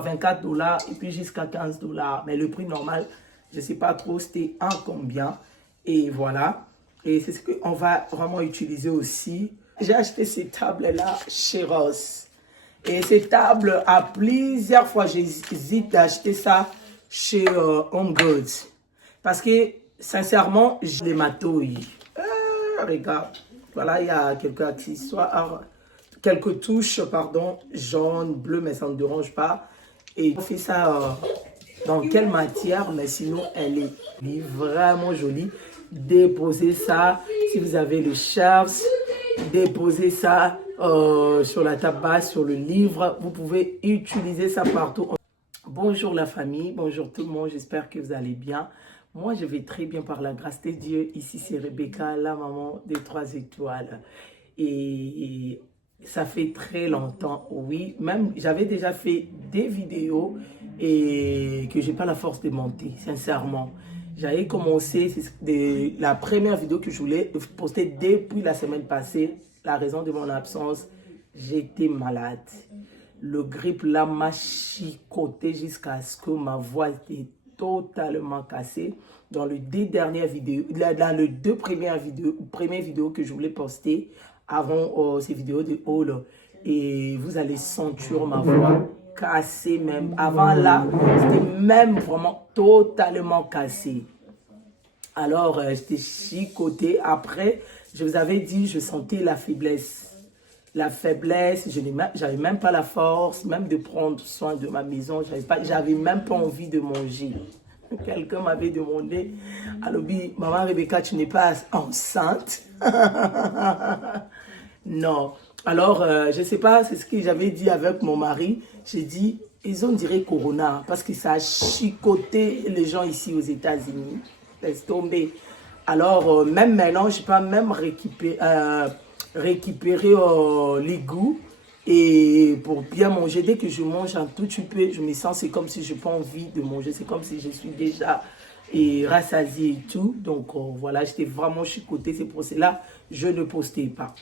$24 et puis jusqu'à $15. Mais le prix normal, je ne sais pas trop c'était en combien. Et voilà. Et c'est ce qu'on va vraiment utiliser aussi. J'ai acheté ces tables-là chez Ross. Et ces tables, à plusieurs fois, j'hésite d'acheter ça chez Home Goods. Parce que, sincèrement, je les matouille. Regarde, voilà, il y a quelques accessoires, quelques touches, pardon, jaune, bleu, mais ça ne dérange pas. Et on fait ça dans quelle matière, mais sinon, elle est vraiment jolie. Déposez ça, si vous avez le shelves, déposez ça sur la table basse, sur le livre. Vous pouvez utiliser ça partout. Bonjour la famille, bonjour tout le monde, j'espère que vous allez bien. Moi, je vais très bien par la grâce de Dieu. Ici, c'est Rebecca, la maman des 3 étoiles. Et ça fait très longtemps, oui. Même, j'avais déjà fait des vidéos et que je n'ai pas la force de monter, sincèrement. J'avais commencé, la première vidéo que je voulais poster depuis la semaine passée. La raison de mon absence, j'étais malade. Le grippe là m'a chicoté jusqu'à ce que ma voix était totalement cassée. Dans les deux premières vidéos que je voulais poster avant ces vidéos de haul, et vous allez sentir ma voix cassée même. Avant là, c'était même vraiment totalement cassé. Alors, j'étais chicoté. Après, je vous avais dit, je sentais la faiblesse. La faiblesse, je n'avais même pas la force, même de prendre soin de ma maison. J'avais même pas envie de manger. Quelqu'un m'avait demandé, Alobi, maman Rebecca, tu n'es pas enceinte? Non. Alors, je ne sais pas, c'est ce que j'avais dit avec mon mari. J'ai dit, ils ont dirait Corona, parce que ça a chicoté les gens ici aux États-Unis. Laisse tomber. Alors, même maintenant, je n'ai pas même récupérer les goûts. Et pour bien manger, dès que je mange un tout petit peu, je me sens, c'est comme si je n'ai pas envie de manger. C'est comme si je suis déjà rassasiée et tout. Donc, voilà, j'étais vraiment chicotée. C'est pour cela que je ne postais pas.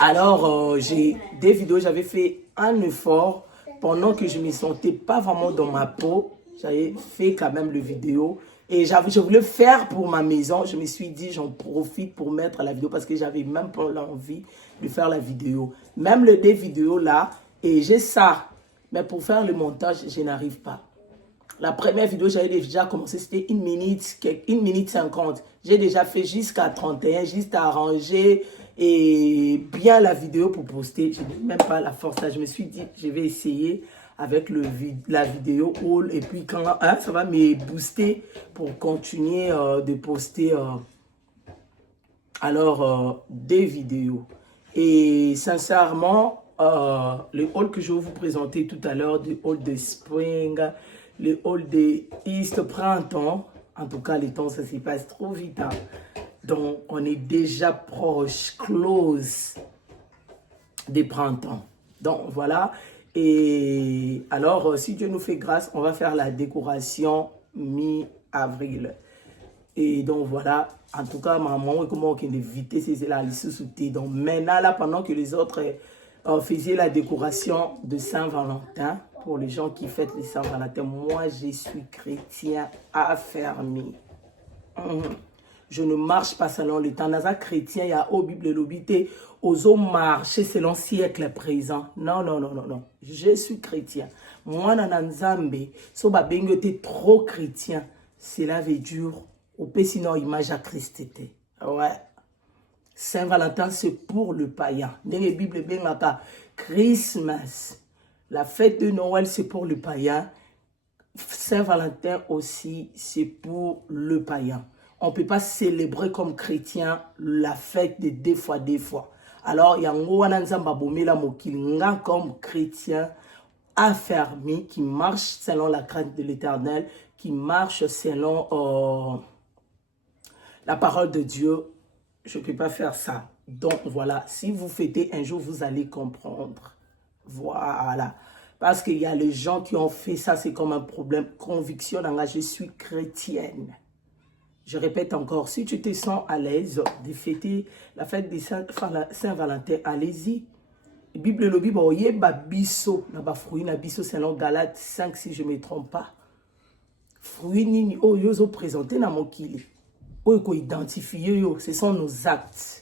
Alors, j'ai des vidéos, j'avais fait un effort pendant que je ne me sentais pas vraiment dans ma peau. J'avais fait quand même le vidéo. Et je voulais faire pour ma maison. Je me suis dit, j'en profite pour mettre la vidéo parce que j'avais même pas l'envie de faire la vidéo. Même des vidéos là, et j'ai ça. Mais pour faire le montage, je n'arrive pas. La première vidéo, j'avais déjà commencé, c'était 1 minute 50. J'ai déjà fait jusqu'à 31, juste à arranger et bien la vidéo pour poster. Je n'ai même pas la force. Je me suis dit, je vais essayer avec la vidéo haul et puis quand ça va me booster pour continuer de poster des vidéos. Et sincèrement, le haul que je vais vous présenter tout à l'heure, le haul de Spring, le haul de East Printemps, en tout cas les temps ça se passe trop vite, hein. Donc on est déjà proche, close des printemps. Donc voilà. Et alors, si Dieu nous fait grâce, on va faire la décoration mi-avril. Et donc voilà, en tout cas, maman, comment on éviter ces là sous-soutés. Donc maintenant, là, pendant que les autres faisaient la décoration de Saint-Valentin, pour les gens qui fêtent les Saint-Valentin, moi, je suis chrétien affermi. Je ne marche pas selon le temps. Dans un chrétien, il y a au Bible l'obité, aux marcher selon le siècle présent. Non, non, non, non, non. Je suis chrétien. Moi, dans Nzambe, si vous êtes trop chrétien, cela veut dire, au sinon, image à Christ. Ouais. Saint-Valentin, c'est pour le païen. Dans la Bible, Christmas, la fête de Noël, c'est pour le païen. Saint-Valentin aussi, c'est pour le païen. On ne peut pas célébrer comme chrétien la fête de deux fois. Alors, il y a un comme chrétien affermi qui marche selon la crainte de l'Éternel, qui marche selon la parole de Dieu. Je ne peux pas faire ça. Donc, voilà, si vous fêtez un jour, vous allez comprendre. Voilà. Parce qu'il y a les gens qui ont fait ça, c'est comme un problème. Conviction, je suis chrétienne. Je répète encore, si tu te sens à l'aise de fêter la fête de Saint-Valentin, allez-y. Bible le Bible, yeba biso, na ba fruit na biso, c'est dans Galates 5 si je ne me trompe pas. Fruit nini, oh yozo présenté na mokili. Oh ko identifier yo, ce sont nos actes.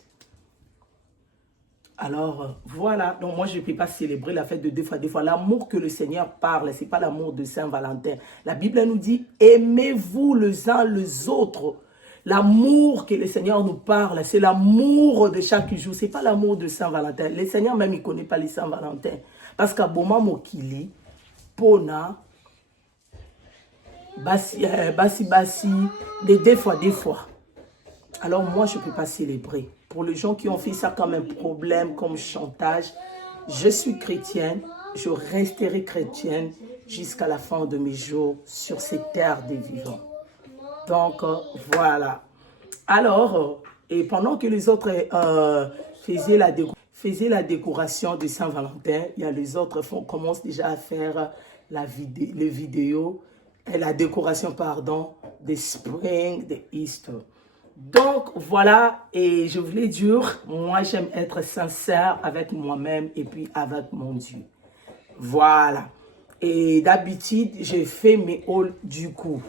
Alors, voilà. Donc, moi, je ne peux pas célébrer la fête de deux fois. L'amour que le Seigneur parle, ce n'est pas l'amour de Saint-Valentin. La Bible nous dit, aimez-vous les uns les autres. L'amour que le Seigneur nous parle, c'est l'amour de chaque jour. Ce n'est pas l'amour de Saint-Valentin. Le Seigneur même, il ne connaît pas les Saint-Valentin. Parce qu'à Boma Mokili, Pona, Bassi, des fois. Alors, moi, je ne peux pas célébrer. Pour les gens qui ont fait ça comme un problème, comme chantage, je suis chrétienne, je resterai chrétienne jusqu'à la fin de mes jours sur cette terre des vivants. Donc, voilà. Alors, et pendant que les autres faisaient la décoration de Saint-Valentin, il y a les autres commencent déjà à faire les vidéos, et la décoration, pardon, des Spring, des Easter. Donc, voilà, et je voulais dire, moi, j'aime être sincère avec moi-même et puis avec mon Dieu. Voilà. Et d'habitude, je fais mes hauls du coup.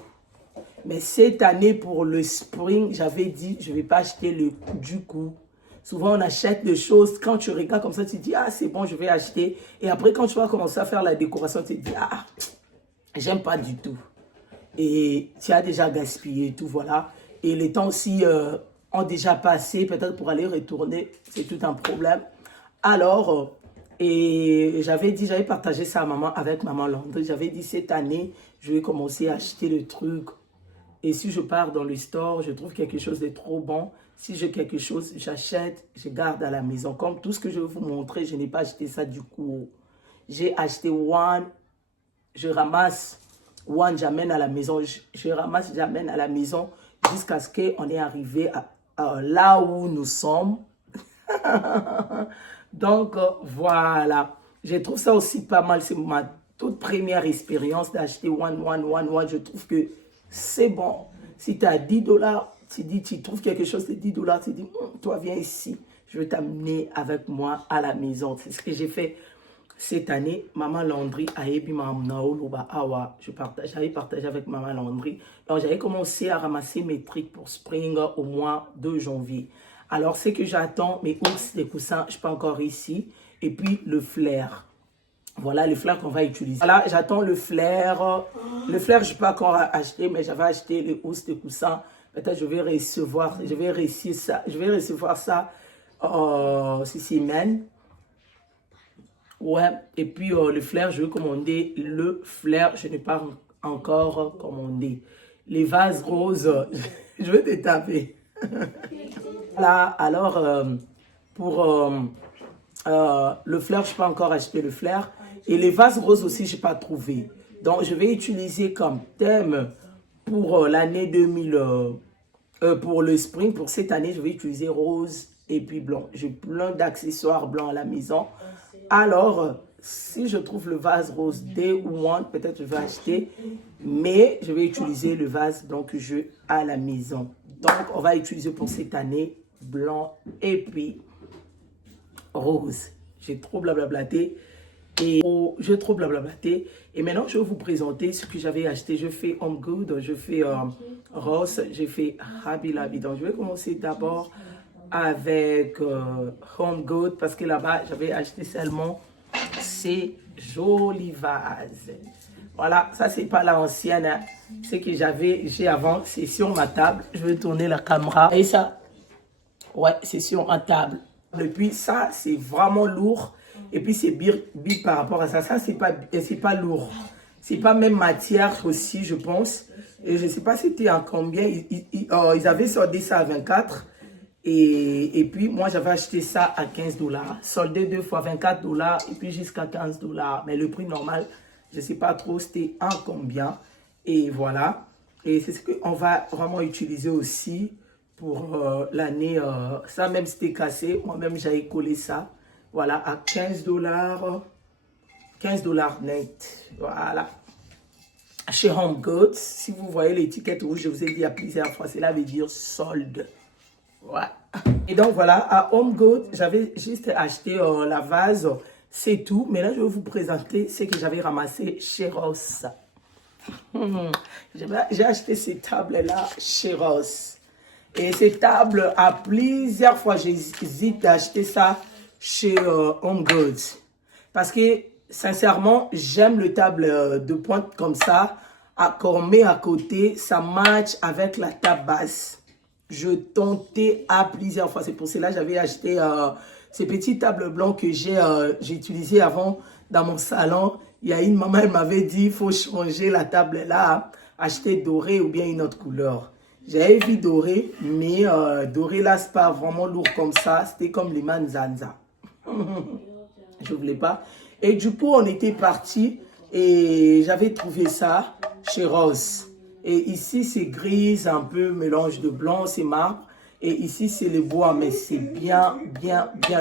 Mais cette année, pour le spring, j'avais dit, je ne vais pas acheter le du coup. Souvent, on achète des choses. Quand tu regardes comme ça, tu te dis, ah, c'est bon, je vais acheter. Et après, quand tu vas commencer à faire la décoration, tu te dis, ah, j'aime pas du tout. Et tu as déjà gaspillé tout, voilà. Et les temps aussi ont déjà passé, peut-être pour aller retourner, c'est tout un problème. Alors, et j'avais partagé ça à maman, avec maman Landry. J'avais dit, cette année, je vais commencer à acheter le truc. Et si je pars dans le store, je trouve quelque chose de trop bon. Si j'ai quelque chose, j'achète, je garde à la maison. Comme tout ce que je vais vous montrer, je n'ai pas acheté ça du coup. J'ai acheté one, je ramasse one, j'amène à la maison. Je ramasse, j'amène à la maison jusqu'à ce qu'on est arrivé à là où nous sommes. Donc, voilà. Je trouve ça aussi pas mal. C'est ma toute première expérience d'acheter one. Je trouve que c'est bon. Si tu as 10 $, tu trouves quelque chose de 10 $, tu dis, toi, viens ici. Je vais t'amener avec moi à la maison. C'est ce que j'ai fait cette année. Maman Landry a j'avais partagé avec Maman Landry. Donc, j'avais commencé à ramasser mes trucs pour Spring au mois de janvier. Alors, ce que j'attends, mes housses, les coussins, je ne suis pas encore ici. Et puis, le flair. Voilà le flair qu'on va utiliser. Voilà, j'attends le flair. Le flair, je ne peux pas encore acheter, mais j'avais acheté les housses, les coussins. Peut-être je vais recevoir ça cette semaine. Ouais, et puis le flair, je vais commander le flair. Je n'ai pas encore commandé. Les vases roses, je vais te taper. Voilà, alors pour le flair, je n'ai pas encore acheté le flair. Et les vases roses aussi, je n'ai pas trouvé. Donc, je vais utiliser comme thème pour l'année 2000, pour le spring. Pour cette année, je vais utiliser rose et puis blanc. J'ai plein d'accessoires blancs à la maison. Alors, si je trouve le vase rose day one, peut-être je vais acheter. Mais je vais utiliser le vase blanc que j'ai à la maison. Donc, on va utiliser pour cette année blanc et puis rose. J'ai trop blablablaté. Et maintenant, je vais vous présenter ce que j'avais acheté. Je fais Home Good, je fais Ross, je fais Hobby Lobby. Donc, je vais commencer d'abord avec Home Good parce que là-bas, j'avais acheté seulement ces jolis vases. Voilà, ça, c'est pas l'ancienne. Hein. Ce que j'ai avant, c'est sur ma table. Je vais tourner la caméra. Et ça, ouais, c'est sur ma table. Et puis, ça, c'est vraiment lourd. Et puis, c'est big par rapport à ça. Ça, c'est pas lourd. C'est pas même matière aussi, je pense. Et je ne sais pas c'était en combien. Ils avaient soldé ça à 24. Et puis, moi, j'avais acheté ça à 15 $. Soldé 2 fois 24 $. Et puis, jusqu'à 15 $. Mais le prix normal, je ne sais pas trop, c'était en combien. Et voilà. Et c'est ce qu'on va vraiment utiliser aussi pour l'année. Ça, même c'était cassé. Moi-même, j'avais collé ça. Voilà, à 15 $. 15 $ net. Voilà. Chez Home Goods, si vous voyez l'étiquette rouge, je vous ai dit à plusieurs fois, cela veut dire solde. Ouais. Et donc voilà, à Home Goods, j'avais juste acheté la vase C'est tout. Mais là, je vais vous présenter ce que j'avais ramassé chez Ross. J'ai acheté ces tables-là chez Ross. Et ces tables, à plusieurs fois, j'hésite d'acheter ça chez Home Goods. Parce que, sincèrement, j'aime le table de pointe comme ça, qu'on met à côté, ça match avec la table basse. Je tentais à plusieurs fois. C'est pour cela que j'avais acheté ces petites tables blancs que j'ai utilisées avant dans mon salon. Il y a une maman, elle m'avait dit, il faut changer la table là, acheter doré ou bien une autre couleur. J'avais vu doré, mais doré là, c'est pas vraiment lourd comme ça. C'était comme les manzanza. Je voulais pas. Et du coup, on était parti et j'avais trouvé ça chez Ross. Et ici, c'est grise, un peu mélange de blanc, c'est marbre. Et ici, c'est le bois, mais c'est bien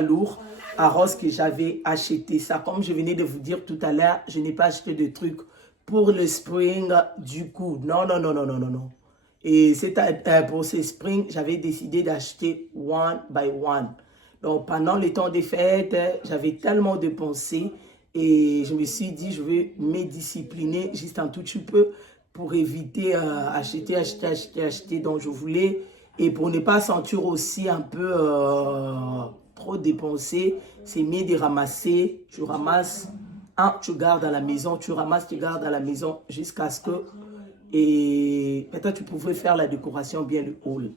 lourd. À Ross que j'avais acheté ça. Comme je venais de vous dire tout à l'heure, je n'ai pas acheté de trucs pour le spring du coup. Non. Et pour ce spring, j'avais décidé d'acheter one by one. Donc, pendant le temps des fêtes, j'avais tellement dépensé et je me suis dit, je vais me discipliner juste un tout petit peu pour éviter acheter. Donc, je voulais, et pour ne pas sentir aussi un peu trop dépensé, c'est mieux de ramasser. Tu ramasses, tu gardes à la maison, tu ramasses, tu gardes à la maison jusqu'à ce que, et peut-être tu pouvais faire la décoration bien le hall.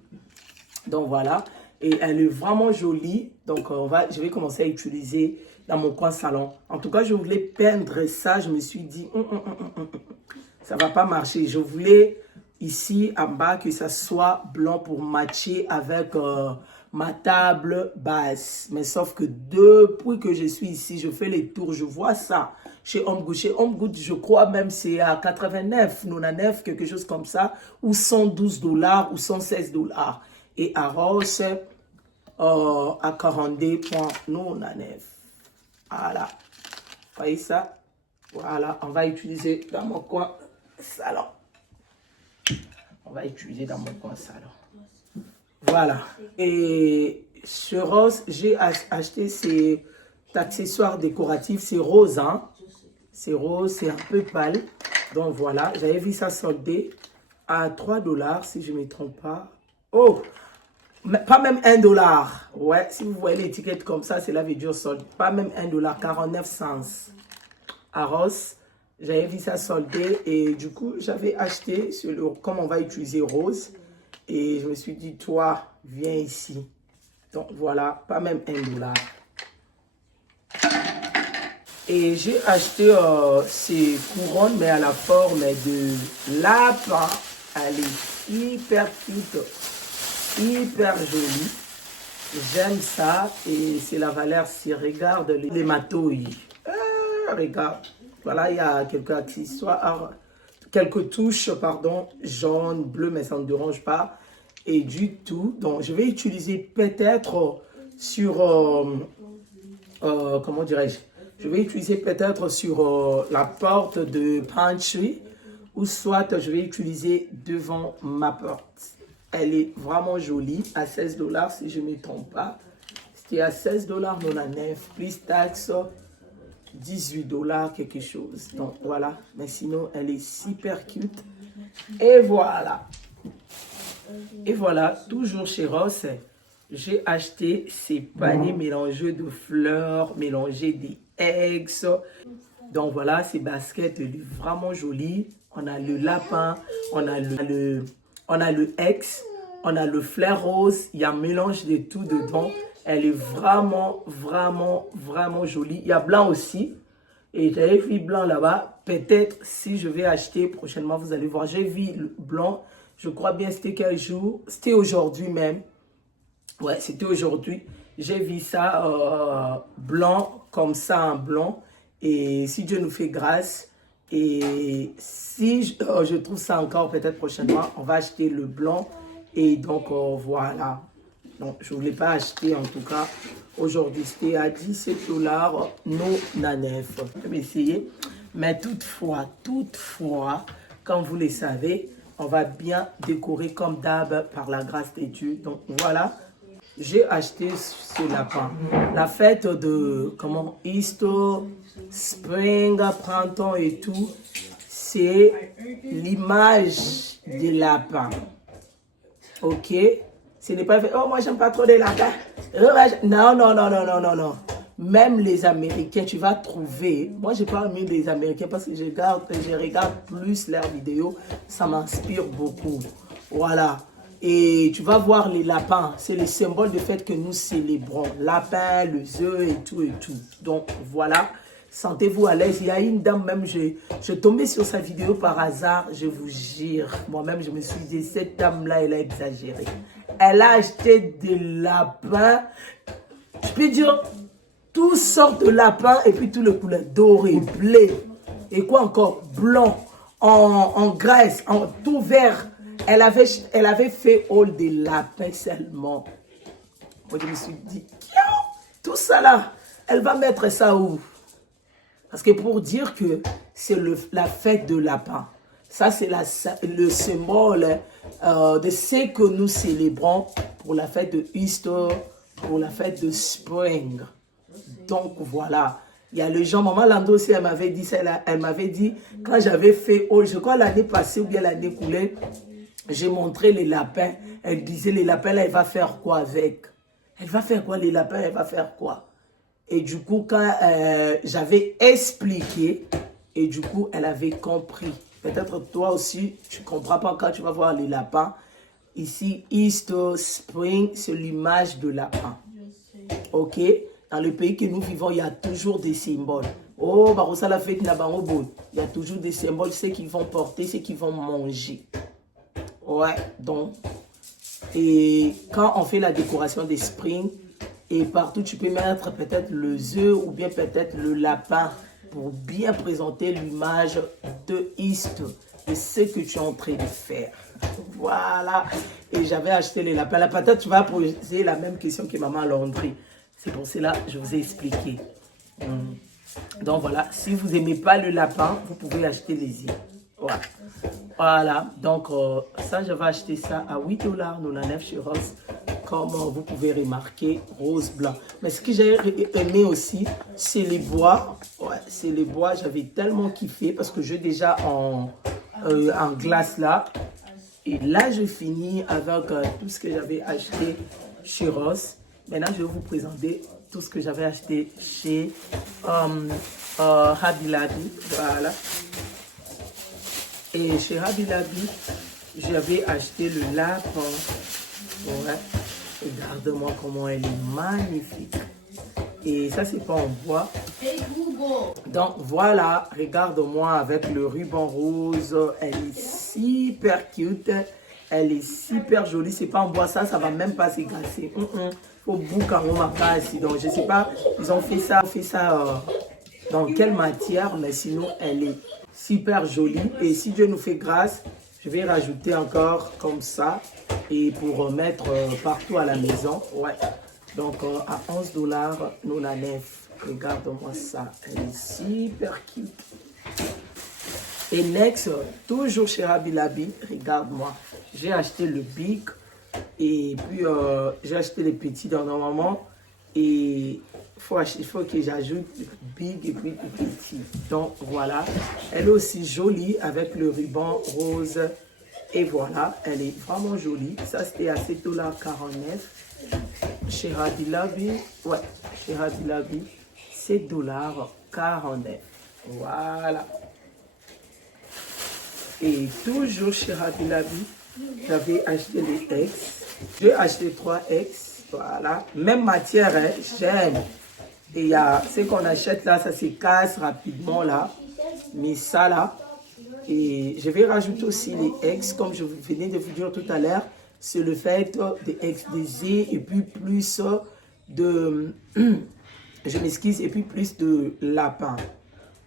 Donc, voilà. Et elle est vraiment jolie. Donc, je vais commencer à utiliser dans mon coin salon. En tout cas, je voulais peindre ça. Je me suis dit, ça ne va pas marcher. Je voulais ici, en bas, que ça soit blanc pour matcher avec ma table basse. Mais sauf que depuis que je suis ici, je fais les tours. Je vois ça chez Home Goods. Chez Home Goods, je crois même c'est à 89, 99, quelque chose comme ça. Ou $112 ou $116. Et à Ross, à 42,99. Voilà. Vous voyez ça? Voilà. On va utiliser dans mon coin salon. Voilà. Et sur Ross, j'ai acheté ces accessoires décoratifs. C'est rose, hein? C'est rose, c'est un peu pâle. Donc voilà. J'avais vu ça soldé à $3, si je ne me trompe pas. Oh! Pas même $1. Ouais, si vous voyez l'étiquette comme ça, c'est la vidéo solde. Pas même $1, 49 cents. À Ross, j'avais vu ça soldé et du coup, j'avais acheté, comme on va utiliser rose. Et je me suis dit, toi, viens ici. Donc voilà, pas même $1. Et j'ai acheté ces couronnes, mais à la forme de lapin. Elle est hyper cute. Hyper joli, j'aime ça et c'est la valeur si regarde les matouilles. Regarde, voilà, il y a quelques accessoires, quelques touches, pardon, jaune, bleu, mais ça ne dérange pas et du tout. Donc, je vais utiliser peut-être sur, comment dirais-je, je vais utiliser peut-être sur la porte de pantry ou soit je vais utiliser devant ma porte. Elle est vraiment jolie, à $16 si je ne me trompe pas. C'était à $16,99, plus taxe, $18 quelque chose. Donc voilà, mais sinon elle est super cute. Et voilà. Et voilà, toujours chez Ross, j'ai acheté ces paniers mélangés de fleurs, mélangés des eggs. Donc voilà, ces baskets vraiment jolies. On a le lapin, on a le ex, on a le flair rose, il y a un mélange de tout dedans. Elle est vraiment jolie. Il y a blanc aussi. Et j'avais vu blanc là-bas. Peut-être si je vais acheter prochainement, vous allez voir. J'ai vu le blanc. Je crois bien c'était quel jour? C'était aujourd'hui même. Ouais, c'était aujourd'hui. J'ai vu ça blanc, comme ça en blanc. Et si Dieu nous fait grâce, et si je trouve ça encore peut-être prochainement, on va acheter le blanc. Et donc voilà. Donc je ne voulais pas acheter en tout cas. Aujourd'hui c'était à $17,99. Je vais essayer. Mais toutefois, comme vous le savez, on va bien décorer comme d'hab par la grâce de Dieu. Donc voilà. j'ai acheté ce lapin. La fête de, comment, Easter, Spring, printemps et tout, c'est l'image des lapins. Ok? Ce n'est pas fait, oh, moi, j'aime pas trop les lapins. Non, non, non, non, non, non, non. Même les Américains, tu vas trouver. Moi, je parle mieux des Américains parce que je regarde plus leurs vidéos. Ça m'inspire beaucoup. Voilà. Et tu vas voir les lapins. C'est le symbole du fait que nous célébrons. Lapin, les œufs et tout et tout. Donc, voilà. Sentez-vous à l'aise. Il y a une dame, même, je tombais sur sa vidéo par hasard. Je vous jure. Moi-même, je me suis dit, cette dame-là, elle a exagéré. Elle a acheté des lapins. Je peux dire, toutes sortes de lapins et puis tout le couleur doré, bleu et quoi encore, blanc, en graisse, en tout vert. Elle avait fait all des lapins seulement. Moi, je me suis dit, tout ça là, elle va mettre ça où? Parce que pour dire que c'est la fête de lapin, ça c'est le symbole de ce que nous célébrons pour la fête de Easter, pour la fête de Spring. Donc voilà, il y a le gens, maman Lando aussi, elle m'avait dit ça, elle m'avait dit, quand j'avais fait, je crois l'année passée ou bien l'année coulée, j'ai montré les lapins, elle disait les lapins là, elle va faire quoi avec? Elle va faire quoi les lapins, elle va faire quoi? Et du coup, quand j'avais expliqué, et du coup, elle avait compris. Peut-être toi aussi, tu ne comprends pas quand tu vas voir les lapins. Ici, Easter, Spring, c'est l'image de lapin. Ok? Dans le pays que nous vivons, il y a toujours des symboles. Oh, Barossa la fête n'a pas il y a toujours des symboles, ceux qui vont porter, ceux qui vont manger. Ouais, donc. Et quand on fait la décoration des Spring, et partout tu peux mettre peut-être le œuf ou bien peut-être le lapin pour bien présenter l'image de Easter, de ce que tu es en train de faire. Voilà. Et j'avais acheté les lapins. Là, peut-être tu vas poser la même question que maman Landry. C'est pour cela que je vous ai expliqué. Donc voilà, si vous n'aimez pas le lapin, vous pouvez acheter les œufs. Voilà. Voilà, donc ça, je vais acheter ça à 8,99 chez Ross. Comme vous pouvez remarquer, rose blanc. Mais ce que j'ai aimé aussi, c'est les bois. Ouais, c'est les bois, j'avais tellement kiffé parce que j'ai déjà en glace là. Et là, je finis avec tout ce que j'avais acheté chez Ross. Maintenant, je vais vous présenter tout ce que j'avais acheté chez Hobby Lobby. Voilà. Et chez Hobby Lobby, j'avais acheté le lapin. Ouais. Regarde-moi comment elle est magnifique. Et ça, c'est pas en bois. Donc voilà, regarde-moi avec le ruban rose. Elle est super cute. Elle est super jolie. C'est pas en bois, ça va même pas s'égasser. Faut boucan ma passe. Donc je sais pas, ils ont fait ça dans quelle matière, mais sinon elle est super jolie. Et si Dieu nous fait grâce, je vais rajouter encore comme ça et pour mettre partout à la maison. Ouais. Donc à 11,99 $. Regarde-moi ça. Elle est super cute. Et next, toujours chez Hobby Lobby, regarde-moi. J'ai acheté le big et puis j'ai acheté les petits dans un moment. Et il faut que j'ajoute big et puis petit. Donc voilà, elle est aussi jolie avec le ruban rose. Et voilà, elle est vraiment jolie. Ça c'était à 7,49 $. Chez Hobby Lobby, ouais, chez Hobby Lobby, 7,49 $. Voilà. Et toujours chez Hobby Lobby, j'avais acheté les X. J'ai acheté 3 X. Voilà, même matière, hein, j'aime. Et il y a ce qu'on achète là, ça se casse rapidement là. Mais ça là, et je vais rajouter aussi les X, comme je venais de vous dire tout à l'heure, c'est le fait de XDZ et puis plus de, je m'excuse, et puis plus de lapin.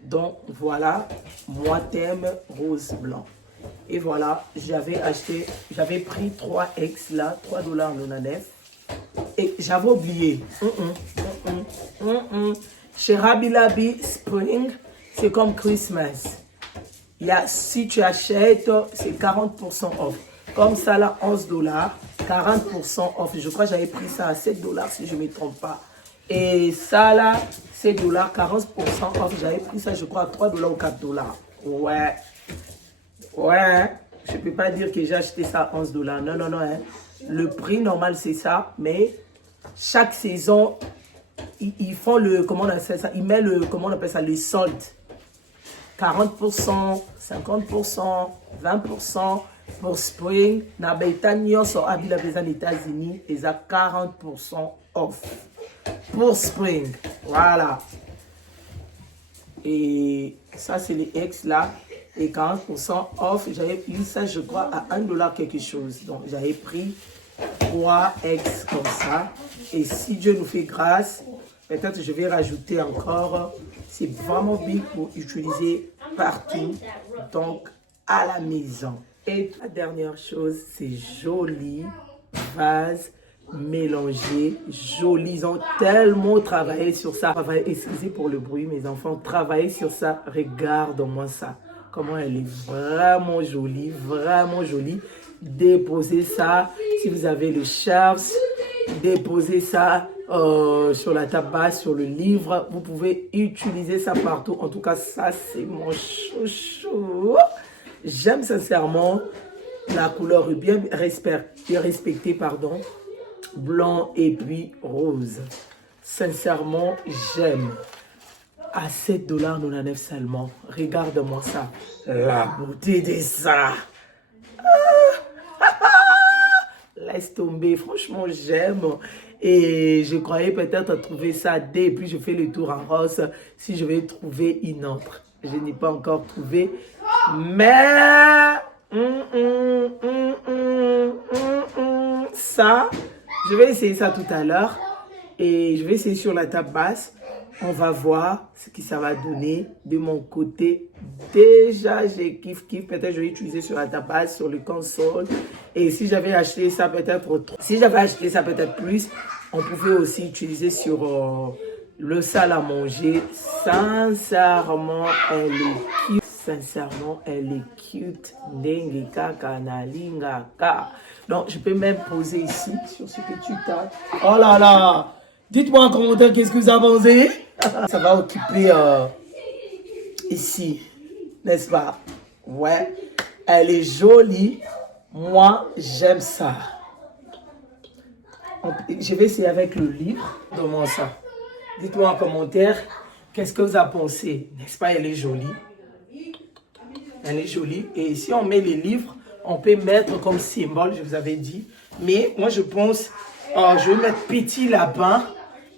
Donc voilà, moi thème rose blanc. Et voilà, j'avais pris 3X là, 3,99 $. Et j'avais oublié. Chez Hobby Lobby Spring, c'est comme Christmas. Si tu achètes, c'est 40% off. Comme ça là, 11 $. 40% off. Je crois que j'avais pris ça à 7 $ si je ne me trompe pas. Et ça là, 7 $, 40% off. J'avais pris ça, je crois, à 3 $ ou 4 $. Ouais. Ouais. Je ne peux pas dire que j'ai acheté ça à 11 $. Non, non, non. Hein. Le prix normal, c'est ça. Mais chaque saison, ils font le, comment on appelle ça? Ils mettent le, comment on appelle ça? Les soldes. 40%, 50%, 20% pour Spring. Na Betania sur Abila aux États-Unis, ils ont 40% off pour Spring. Voilà. Et ça, c'est les X là. Et 40% off. J'avais eu ça, je crois, à 1 $ quelque chose. Donc, j'avais pris 3 X comme ça. Et si Dieu nous fait grâce, peut-être je vais rajouter encore. C'est vraiment bien pour utiliser partout, donc à la maison. Et la dernière chose, c'est joli vase mélangé, joli. Ils ont tellement travaillé sur ça. Excusez pour le bruit, mes enfants, travaillé sur ça. Regarde-moi ça. Comment elle est vraiment jolie, vraiment jolie. Déposez ça, si vous avez le Charles, déposez ça sur la table basse, sur le livre. Vous pouvez utiliser ça partout. En tout cas, ça, c'est mon chouchou. J'aime sincèrement la couleur bien respectée, pardon. Blanc et puis rose. Sincèrement, j'aime. À 7 $, seulement. Regarde-moi ça. La beauté de ça. Laisse tomber, franchement j'aime et je croyais peut-être trouver ça dès et puis je fais le tour en rose si je vais trouver une autre. Je n'ai pas encore trouvé, mais ça, je vais essayer ça tout à l'heure et je vais essayer sur la table basse. On va voir ce que ça va donner de mon côté. Déjà, j'ai kiff. Peut-être je vais utiliser sur la table basse, sur le console. Et si j'avais acheté ça peut-être plus, on pouvait aussi utiliser sur le salle à manger. Sincèrement, elle est cute. Sincèrement, elle est cute. Donc, je peux même poser ici sur ce que tu tapes. Oh là là! Dites-moi en commentaire qu'est-ce que vous avez pensé. Ça va occuper ici, n'est-ce pas? Ouais, elle est jolie. Moi, j'aime ça. Je vais essayer avec le livre. Donne-moi ça. Dites-moi en commentaire qu'est-ce que vous avez pensé. N'est-ce pas? Elle est jolie. Elle est jolie. Et si on met les livres, on peut mettre comme symbole, je vous avais dit. Mais moi, je pense, je vais mettre petit lapin.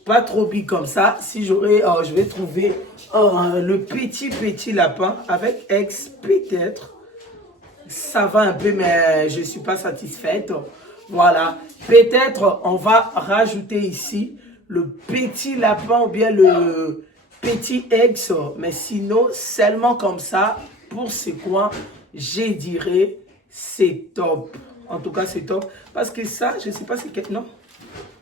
Pas trop big comme ça. Si j'aurais, je vais trouver le petit lapin avec X peut-être. Ça va un peu, mais je ne suis pas satisfaite. Voilà. Peut-être on va rajouter ici le petit lapin ou bien le petit X. Mais sinon, seulement comme ça, pour ce coin, je dirais c'est top. En tout cas, c'est top. Parce que ça, je ne sais pas si... Non.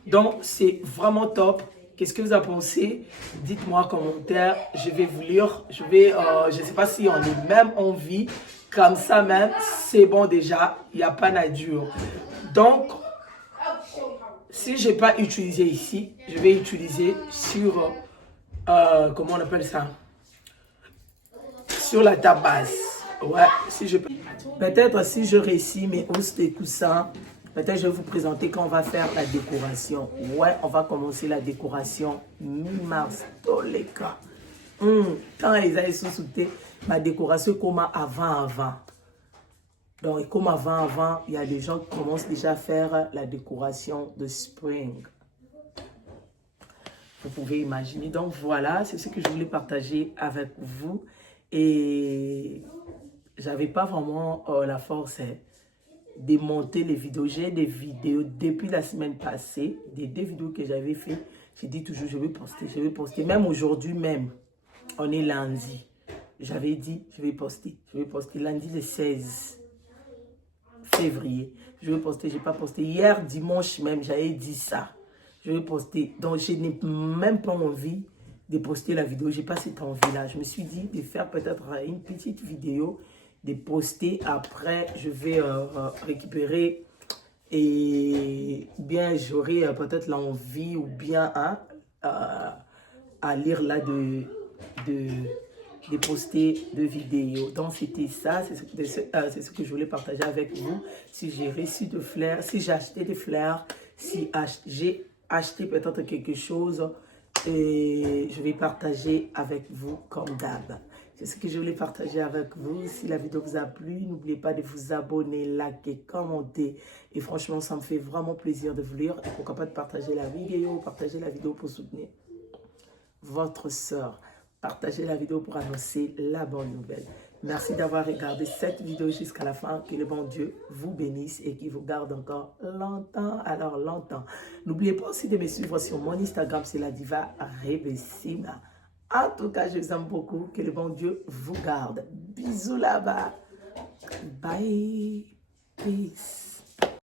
Donc, c'est vraiment top. Qu'est-ce que vous avez pensé? Dites-moi en commentaire. Je vais vous lire. Je ne sais pas si on est même envie. Comme ça même, c'est bon déjà. Il n'y a pas nature. Donc, si je n'ai pas utilisé ici, je vais utiliser sur... comment on appelle ça? Sur la table basse. Ouais, si je peux. Peut-être si je réussis mes housses et tout ça, peut-être je vais vous présenter quand on va faire la décoration. Ouais, on va commencer la décoration mi-mars. Dans les cas. Quand ils avaient sous-souté, ma décoration comme avant. Donc, comme avant, il y a des gens qui commencent déjà à faire la décoration de spring. Vous pouvez imaginer. Donc, voilà, c'est ce que je voulais partager avec vous. Et j'avais pas vraiment la force de monter les vidéos. J'ai des vidéos depuis la semaine passée, des vidéos que j'avais fait. J'ai dit toujours, je vais poster. Même aujourd'hui même, on est lundi. J'avais dit, je vais poster lundi le 16 février. Je vais poster, j'ai pas posté. Hier, dimanche même, j'avais dit ça. Je vais poster. Donc, je n'ai même pas envie de poster la vidéo. J'ai pas cette envie-là. Je me suis dit de faire peut-être une petite vidéo, de poster. Après, je vais récupérer Et bien, j'aurai peut-être l'envie ou bien à lire là de poster de vidéos. Donc, c'était ça, c'est ce que je voulais partager avec vous. Si j'ai reçu de fleurs, si j'ai acheté des fleurs, si j'ai acheté peut-être quelque chose, et je vais partager avec vous comme d'hab. C'est ce que je voulais partager avec vous. Si la vidéo vous a plu, n'oubliez pas de vous abonner, liker, commenter. Et franchement, ça me fait vraiment plaisir de vous lire. Et pourquoi pas de partager la vidéo pour soutenir votre sœur. Partagez la vidéo pour annoncer la bonne nouvelle. Merci d'avoir regardé cette vidéo jusqu'à la fin. Que le bon Dieu vous bénisse et qu'il vous garde encore longtemps, alors longtemps. N'oubliez pas aussi de me suivre sur mon Instagram, c'est la diva Rebessima. En tout cas, je vous aime beaucoup. Que le bon Dieu vous garde. Bisous là-bas. Bye. Peace.